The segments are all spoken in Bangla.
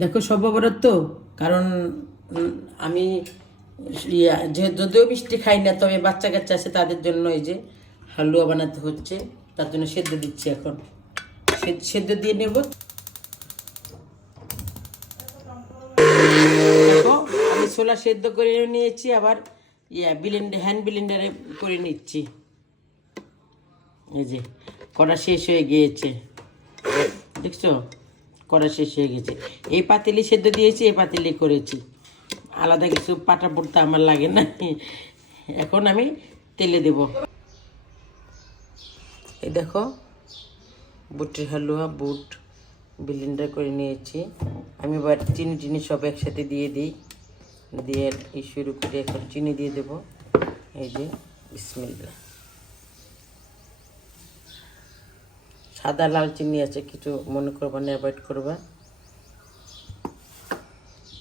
দেখো সব তো, কারণ আমি যদিও মিষ্টি খাই না, তবে বাচ্চা কাচ্চা আছে তাদের জন্য এই যে হালুয়া বানাতে হচ্ছে, তার জন্য সেদ্ধ দিচ্ছি এখন। সেদ্ধ দিয়ে নেব। আমি ছোলা সেদ্ধ করে নিয়েছি, আবার ইয়া বিলেন্ডার হ্যান্ড বিলেন্ডারে করে নিচ্ছি। এই যে, করা শেষ হয়ে গিয়েছে। দেখছ? করা শেষ হয়ে গেছে। এই পাতিলি সেদ্ধ দিয়েছি, এই পাতিলি করেছি। আলাদা কিছু পাটা পড়তে আমার লাগে না। এখন আমি তেলে দেব। এই দেখো বুটের হালুয়া, বুট বিলিন্ডার করে নিয়েছি। আমি এবার চিনি টিনি সব একসাথে দিয়ে দিই। দিয়ে শুরু করে এখন চিনি দিয়ে দেব। এই যে বিসমিল্লা সাদা লাল চিনি আছে, কিছু মনে করবা না অ্যাভয়েড করবা।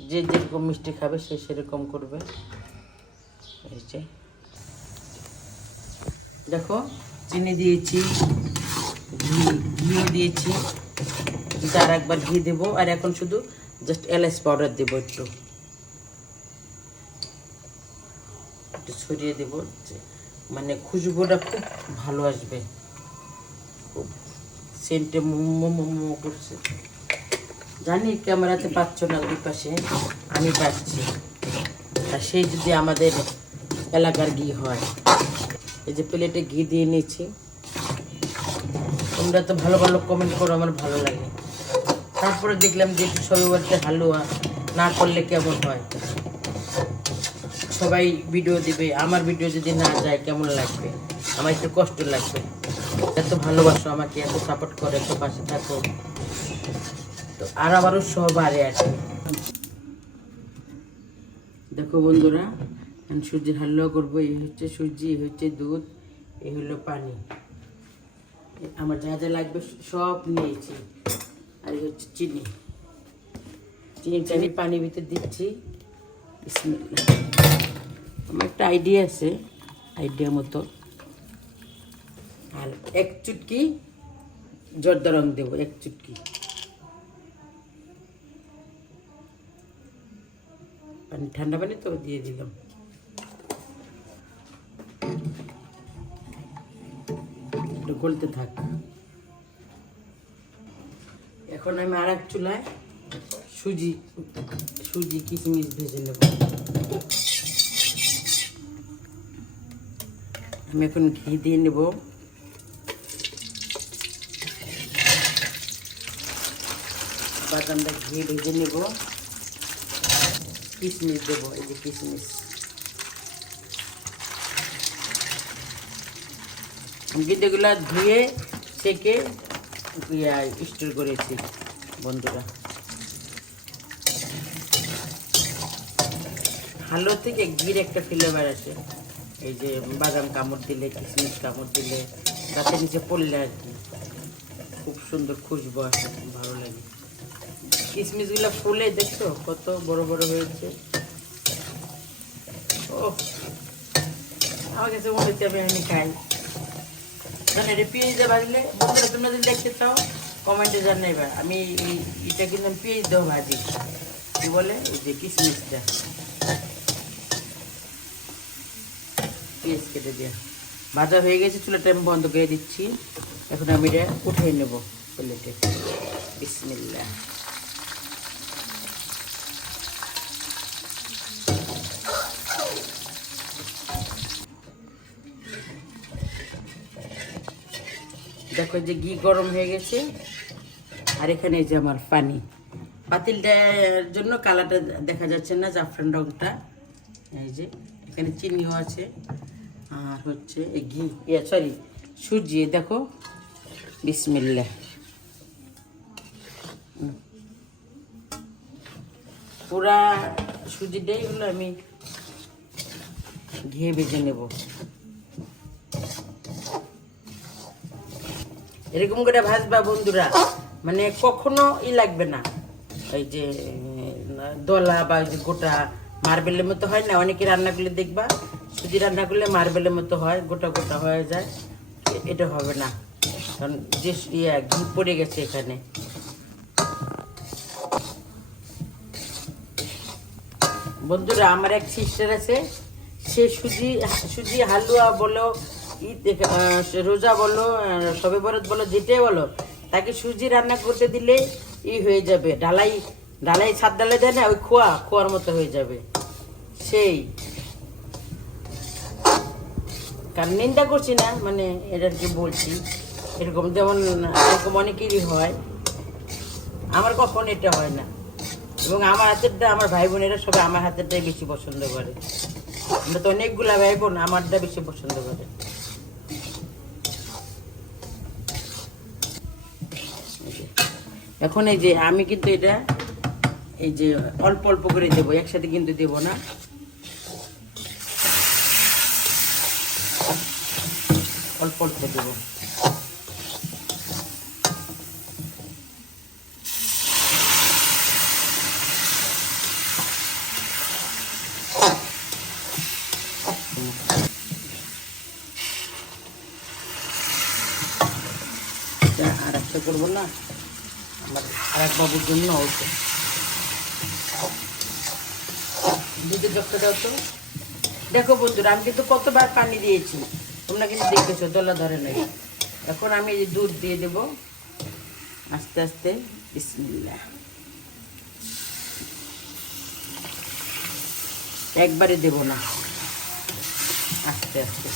যে যেরকম মিষ্টি খাবে, সে সেরকম করবে। দেখো, চিনি দিয়েছি, ঘি, ঘিও দিয়েছি। আর একবার ঘি দেবো, আর এখন শুধু জাস্ট এলাচ পাউডার দেবো একটু। একটু ছড়িয়ে দেবো মানে খুশবুটা খুব ভালো আসবে। সেন্টে মোমো মোমো করছে। জানি ক্যামেরাতে পাচ্ছ না দুই পাশে, আমি পাচ্ছি। আর সেই যদি আমাদের এলাকার ঘি হয়, এই যে প্লেটে ঘি দিয়ে নিয়েছি। তোমরা তো ভালো ভালো কমেন্ট করো, আমার ভালো লাগে। তারপরে দেখলাম যে একটু সবাই হালুয়া না করলে কেমন হয়? সবাই ভিডিও দিবে, আমার ভিডিও যদি না যায় কেমন লাগবে? আমার একটু কষ্ট লাগবে। এত ভালোবাসো আমাকে, এত সাপোর্ট করে, এত পাশে থাকো। তো আর আবারও সব বাড়ে আছে। দেখো বন্ধুরা সূর্যের হালুয়া করব। এই হচ্ছে সুজি এই হচ্ছে দুধ, এই হলো পানি। আমার যা যা লাগবে সব নিয়েছি। আর এই হচ্ছে চিনি। চিনিটা আমি পানি ভিতরে দিচ্ছি। আমার একটা আইডিয়া আছে আইডিয়া মতো। আর এক চুটকি জর্দা রং দেবো, এক চুটকি। পানি, ঠান্ডা পানি তো দিয়ে দিলাম। একটু গলতে থাক। এখন আমি আর এক চুলায় সুজি সুজি, কিশমিশ ভেজে নেব। আমি এখন ঘি দিয়ে নেব। বাদামটা ঘি ভেজে নেব। কিশমিশ দেবো, এই যে কিশমিশ। গিটেগুলো ধুয়ে, সেকে স্টোর করেছি বন্ধুরা। ভালো থেকে ঘির একটা ফ্লেভার আসে। এই যে বাদাম কামড় দিলে, কিশমিশ কামড় দিলে গাছের নিচে পড়লে আর কি। খুব সুন্দর খুশবু আসে, ভালো কিশমিশগুলো ফুলে, দেখছ? কত বড় বড় হয়েছে। ও, আমার কাছে মনে হচ্ছে আমি খাই। মানে এটা পেঁয়াজে ভাজলে, বন্ধুরা, তোমরা যদি দেখতে চাও, কমেন্টে জানাইবা। আমি এটা কিন্তু পেঁয়াজ দেবো ভাজি। কি বলে? যে কিশমিশটা পেঁয়াজ কেটে দেওয়া ভাজা হয়ে গেছে, চুলাটা আমি বন্ধ করে দিচ্ছি। এখন আমি এটা উঠিয়ে নেব প্লেটে। বিসমিল্লা দেখো যে ঘি গরম হয়ে গেছে। আর এখানে এই যে আমার পানি পাতিলটার জন্য কালারটা দেখা যাচ্ছে না, জাফরান রংটা। এই যে, এখানে চিনিও আছে। আর হচ্ছে এই ঘি সরি সুজি দেখো বিসমিল্লা। পুরা সুজিটাই হলো আমি ঘিয়ে ভেজে নেব। এরকম করে ভাজবা বন্ধুরা। মানে কখনো ই লাগবে না। ওই যে, দলা বা ওই যে গোটা মার্বেলের মতো হয় না? অনেকে রান্না করলে দেখবা সুজি রান্না করলে মার্বেলের মতো হয়, গোটা গোটা হয়ে যায়। এটা হবে না। কারণ যে ইয়া ঘি পড়ে গেছে এখানে। বন্ধুরা, আমার এক সিস্টার আছে। সে সুজি সুজি হালুয়া বলো ঈদ রোজা বলো সবে বরত বলো, যেটাই বলো, তাকে সুজি রান্না করতে দিলে ই হয়ে যাবে। ডালাই ডালাই ছাদ ডালাই দেয় না, ওই খোয়া, খোয়ার মতো হয়ে যাবে। সেই। কারণ নিন্দা করছি না মানে এটা কি বলছি। এরকম যেমন, এরকম অনেকেরই হয়। আমার কখন এটা হয় না। এবং আমার হাতেরটা, আমার ভাই বোনেরা সবাই আমার হাতেরটাই বেশি পছন্দ করে। আমরা তো অনেকগুলা ভাই বোন, আমারটা বেশি পছন্দ করে এই যে। এখন এই যে আমি কিন্তু এটা এই যে অল্প অল্প করে দেবো, একসাথে কিন্তু দেবো না। অল্প অল্প দেবো। আর একটা করব না? আর এক বাবুর জন্য হতো দুধের জগটা দাও তো দেখো বন্ধুরা, আমি কিন্তু কতবার পানি দিয়েছি। তোমরা কিন্তু দেখেছ, দোলা ধরে নাই। এখন আমি দুধ দিয়ে দেব। আস্তে আস্তে, বিসমিল্লাহ। একবারে দেব না। আস্তে আস্তে।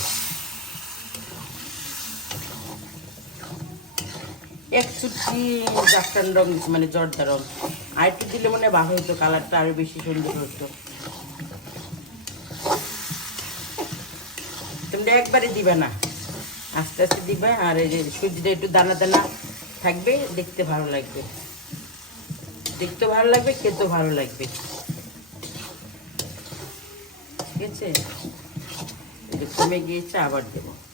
এক চুটকি জাফরান রং মানে জর্দা রং। আর একটু দিলে মনে ভালো হতো, কালারটা আরও বেশি সুন্দর হতো। তোমরা একবারে দিবে না। আস্তে আস্তে দিবে, আর এই যে সুজিটা একটু দানা দানা থাকবে, দেখতে ভালো লাগবে। দেখতে ভালো লাগবে খেতেও ভালো লাগবে। ঠিক আছে? কমে গিয়েছে, আবার দেবো।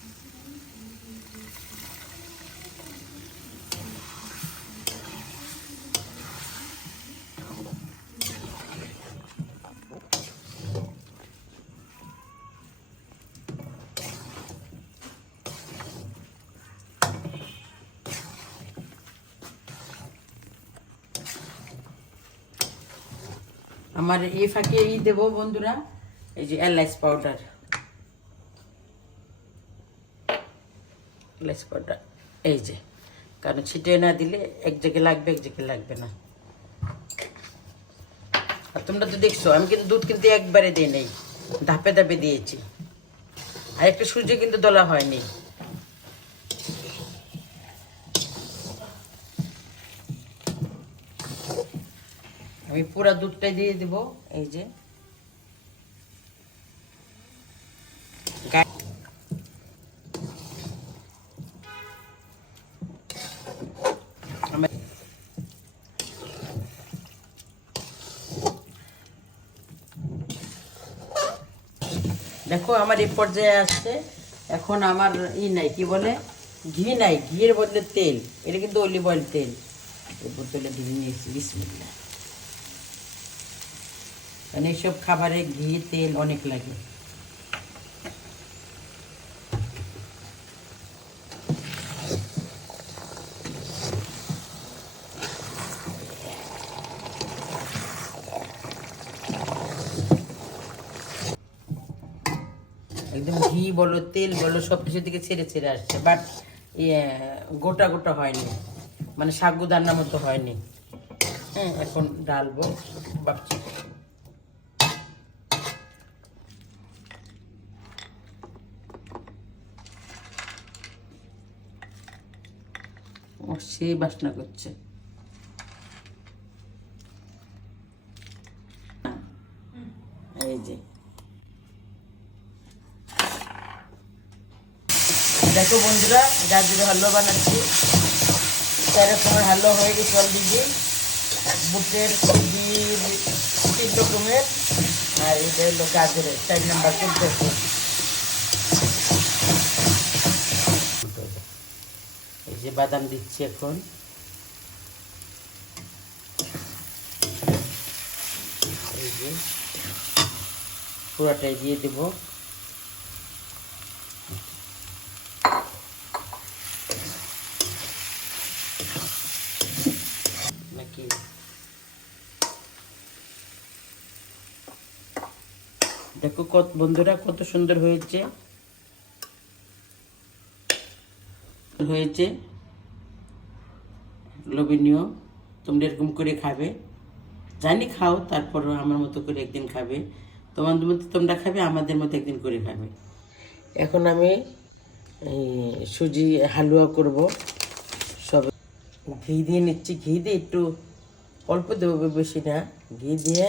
এই ফাঁকে এই দেবো বন্ধুরা, এই যে এলাইচ পাউডার এলাইচ পাউডার এই যে। কারণ ছিটিয়ে না দিলে এক জায়গায় লাগবে, এক জায়গায় লাগবে না। আর তোমরা তো দেখছ, আমি কিন্তু দুধ কিন্তু একবারে দিই নেই, ধাপে ধাপে দিয়েছি। আর একটা সূর্য কিন্তু দলা হয়নি। আমি পুরা দুধটাই দিয়ে দিব, এই যে। দেখো, আমার এই পর্যায়ে আসছে। এখন আমার ই নাই, কি বলে? ঘি নাই, ঘিয়ের বদলে তেল। এটা কিন্তু অলিভ অয়েল তেল। এই বোতলে দিয়ে নিয়েছি, বিসমিল্লাহ। মানে এইসব খাবারে ঘি, তেল অনেক লাগে। একদম ঘি বলো, তেল বলো, সব কিছু থেকে ছেড়ে ছেড়ে আসছে। বাট ইয়ে গোটা গোটা হয়নি। মানে সাগুদান্নার মতো হয়নি। হ্যাঁ এখন ডালবো, ভাবছি। ও সেই বাসনা করছে। এই যে। দেখো বন্ধুরা, গাজরের হালুয়া বানাচ্ছি। চার রকমের হালুয়া হয়ে গেছে অলরেডি বুটের তিন রকমের। আর এটা হলো গাজরের, চার নাম্বার চলতেছে বাদাম দিচ্ছি এখন। এই যে, পুরাটাই দিয়ে দেবো। নাকি? দেখো কত, বন্ধুরা, কত সুন্দর হয়েছে। হয়েছে। লোভনীয়, তোমরা এরকম করে খাবে। জানি খাও, তারপরও আমার মতো করে একদিন খাবে। তোমাদের মতো তোমরা খাবে, আমাদের মতো একদিন করে খাবে। এখন আমি সুজি, হালুয়া করব। সব ঘি দিয়ে নিচ্ছি। ঘি দিয়ে একটু অল্প দেবো, বেশি না। ঘি দিয়ে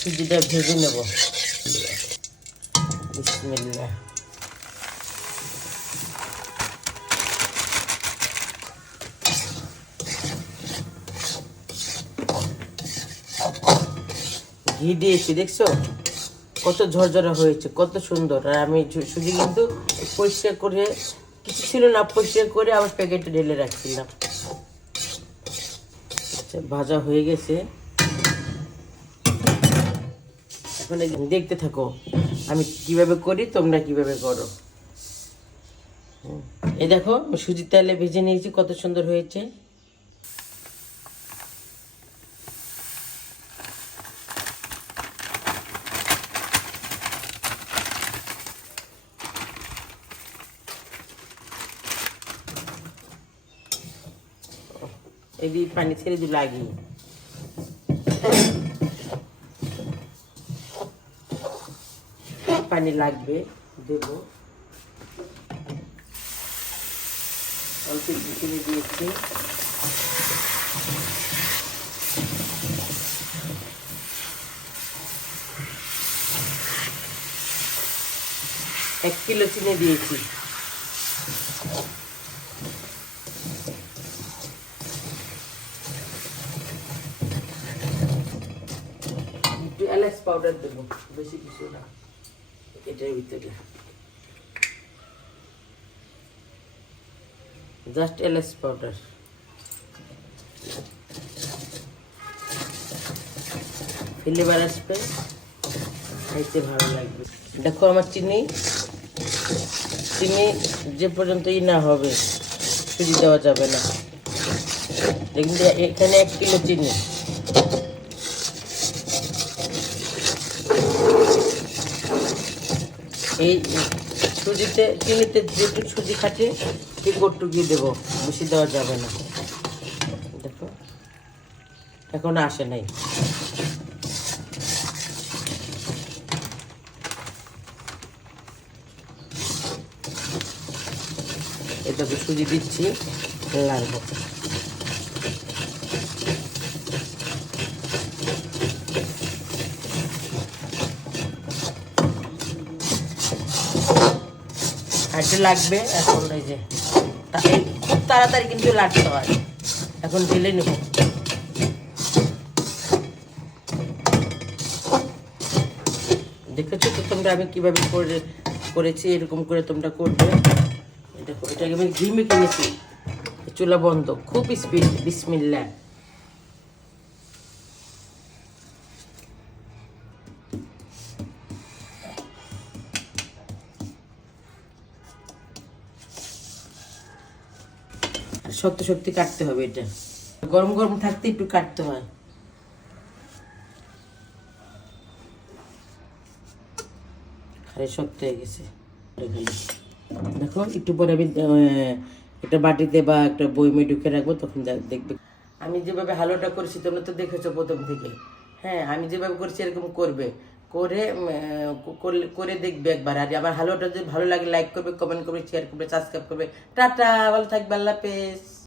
সুজিটা ভেজে নেব। ঘি দিয়েছি দেখছ? কত ঝরঝরা হয়েছে, কত সুন্দর। আর আমি সুজি কিন্তু পরিষ্কার করে, কিছু ছিল না, পরিষ্কার করে আবার প্যাকেটে ঢেলে রাখছিলাম। আচ্ছা ভাজা হয়ে গেছে। এখন দেখতে থাকো, আমি কীভাবে করি, তোমরা কীভাবে করো। এই দেখো সুজির তেলে ভেজে নিয়েছি, কত সুন্দর হয়েছে। পানি ছেড়ে দিল আগে পানি লাগবে দেব অল্প একটু চিনি দিয়েছি এক কিলো চিনি দিয়েছি এলাচ পাউডার দেবো, বেশি কিছু না। এটার ভিতরে জাস্ট এলাচ পাউডার ফ্লেভার আসবে খাইতে ভালো লাগবে। দেখো আমার চিনি। চিনি যে পর্যন্ত ই না হবে সুজি দেওয়া যাবে না। দেখুন এখানে এক কিলো চিনি। এই সুজিতে, চিনিতে যেটুকু সুজি খাচ্ছে ঠিক ওটুকু দেবো। বেশি দেওয়া যাবে না। দেখো, এখন আসে নাই। এটাকে সুজি দিচ্ছি লাগবো একটু লাগবে, এখন এই যে খুব তাড়াতাড়ি কিন্তু লাগতে হয়। এখন ঢেলে নেব। দেখেছ তো তোমরা আমি কীভাবে করে, করেছি, এরকম করে তোমরা করবে? এটা এটাকে আমি ঘি কিনেছি। চুলা বন্ধ, খুব স্পিড বিসমিল্লা শক্ত শক্তি কাটতে হবে এটা। গরম গরম থাকতে একটু কাটতে হয়। শক্ত হয়ে গেছে। দেখো, একটু পরে আমি একটা বাটিতে বা একটা বইমে ঢুকে রাখব, তখন দেখবে। আমি যেভাবে হালুয়াটা করেছি, তোমরা তো দেখেছ প্রথম থেকে। হ্যাঁ আমি যেভাবে করছি, এরকম করবে। করে করে দেখবে একবার। আর আমার হালুয়াটা যদি ভালো লাগে লাইক করবে কমেন্ট করবে শেয়ার করবে সাবস্ক্রাইব করবে। টাটা, ভালো থাকবে, আল্লাহ হাফেজ।